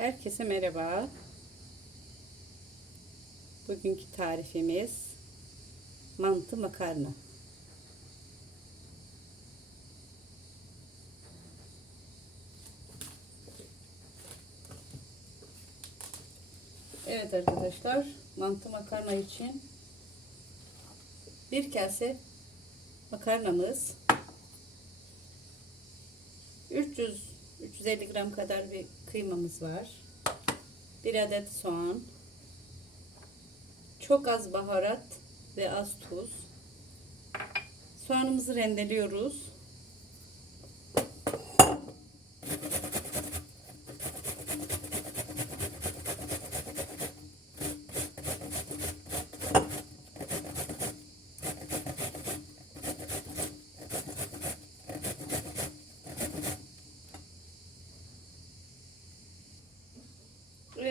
Herkese merhaba. Bugünkü tarifimiz mantı makarna. Evet arkadaşlar, mantı makarna için bir kase makarnamız 300 350 gram kadar bir kıymamız var. Bir adet soğan. Çok az baharat ve az tuz. Soğanımızı rendeliyoruz.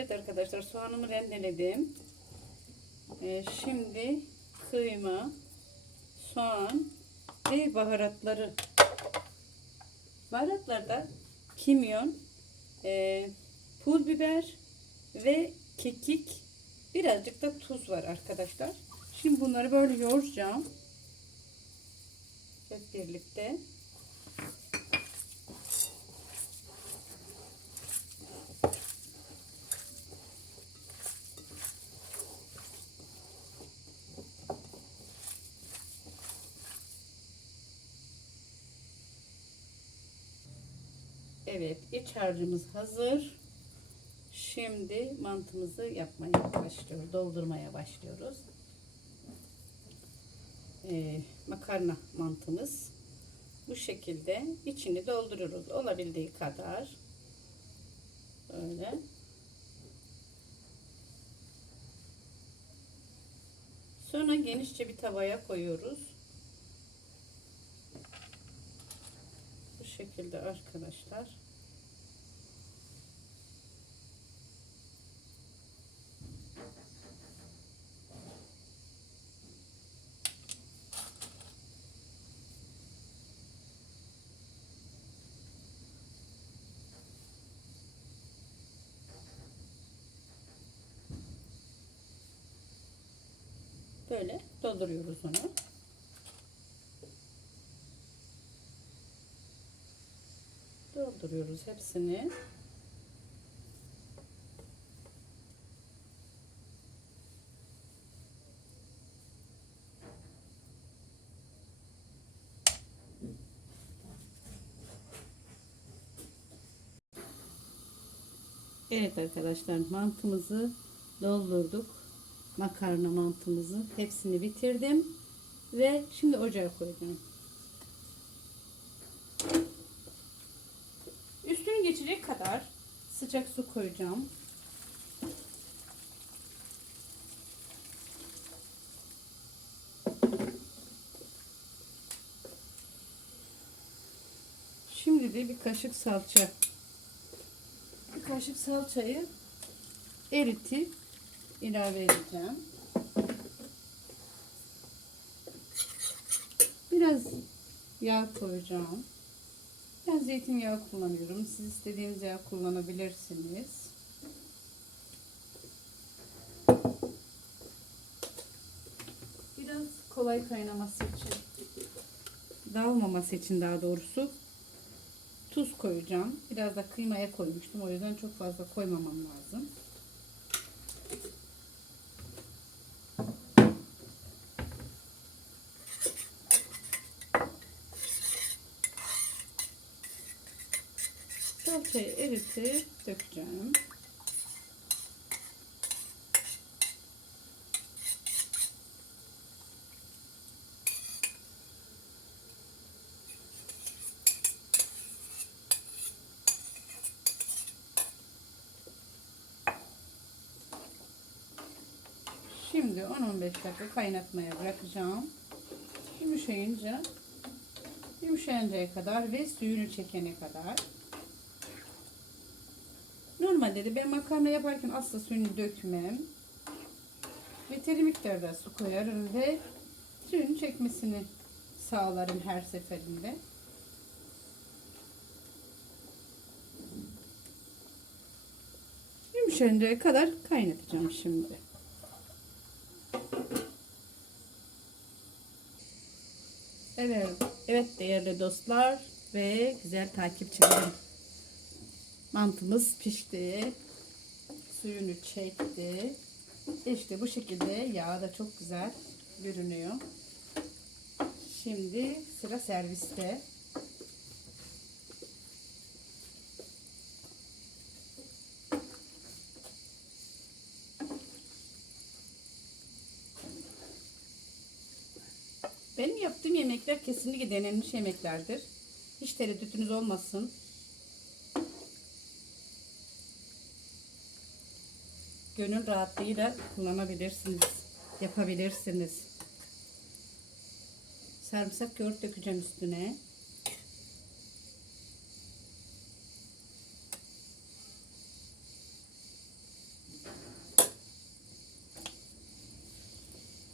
Evet arkadaşlar soğanımı rendeledim. Ee, şimdi kıyma, soğan ve baharatları. Baharatlarda kimyon, e, pul biber ve kekik, birazcık da tuz var arkadaşlar. Şimdi bunları böyle yoğuracağım. Hep birlikte. Evet, iç harcımız hazır. Şimdi mantımızı yapmaya başlıyoruz, doldurmaya başlıyoruz. Ee, makarna mantımız bu şekilde içini doldururuz olabildiği kadar. Böyle. Sonra genişçe bir tavaya koyuyoruz. Bu şekilde arkadaşlar. Böyle dolduruyoruz onu. Dolduruyoruz hepsini. Evet arkadaşlar mantımızı doldurduk. Makarna mantımızı hepsini bitirdim. Ve şimdi ocağa koyacağım. Üstünü geçecek kadar sıcak su koyacağım. Şimdi de bir kaşık salça. Bir kaşık salçayı eritip ilave edeceğim. Biraz yağ koyacağım. Ben zeytinyağı kullanıyorum. Siz istediğiniz yağ kullanabilirsiniz. Biraz kolay kaynaması için, dağılmaması için daha doğrusu tuz koyacağım. Biraz da kıymaya koymuştum. O yüzden çok fazla koymamam lazım. Salçayı eritip dökeceğim. Şimdi 10-15 dakika kaynatmaya bırakacağım. Yumuşayınca yumuşayıncaya kadar ve suyunu çekene kadar Normalde de ben makarna yaparken asla suyunu dökmem. Yeteri miktarda su koyarım ve suyun çekmesini sağlarım her seferinde. yumuşayıncaya kadar kaynatacağım şimdi. Evet, evet değerli dostlar ve güzel takipçilerim. Mantımız pişti. Suyunu çekti. İşte bu şekilde yağ da çok güzel görünüyor. Şimdi sıra serviste. Benim yaptığım yemekler kesinlikle denenmiş yemeklerdir. Hiç tereddütünüz olmasın. Gönül rahatlığıyla kullanabilirsiniz. Yapabilirsiniz. Sarımsak yoğurt dökeceğim üstüne.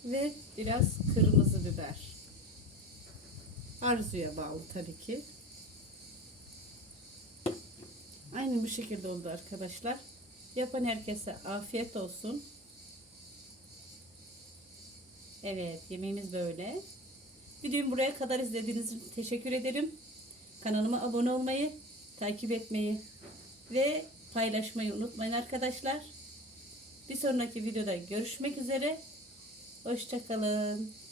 Ve biraz kırmızı biber. Arzuya bağlı tabii ki. Aynı bu şekilde oldu arkadaşlar. Yapan herkese afiyet olsun. Evet yemeğimiz böyle. Videomu buraya kadar izlediğiniz için teşekkür ederim. Kanalıma abone olmayı, takip etmeyi ve paylaşmayı unutmayın arkadaşlar. Bir sonraki videoda görüşmek üzere. Hoşçakalın.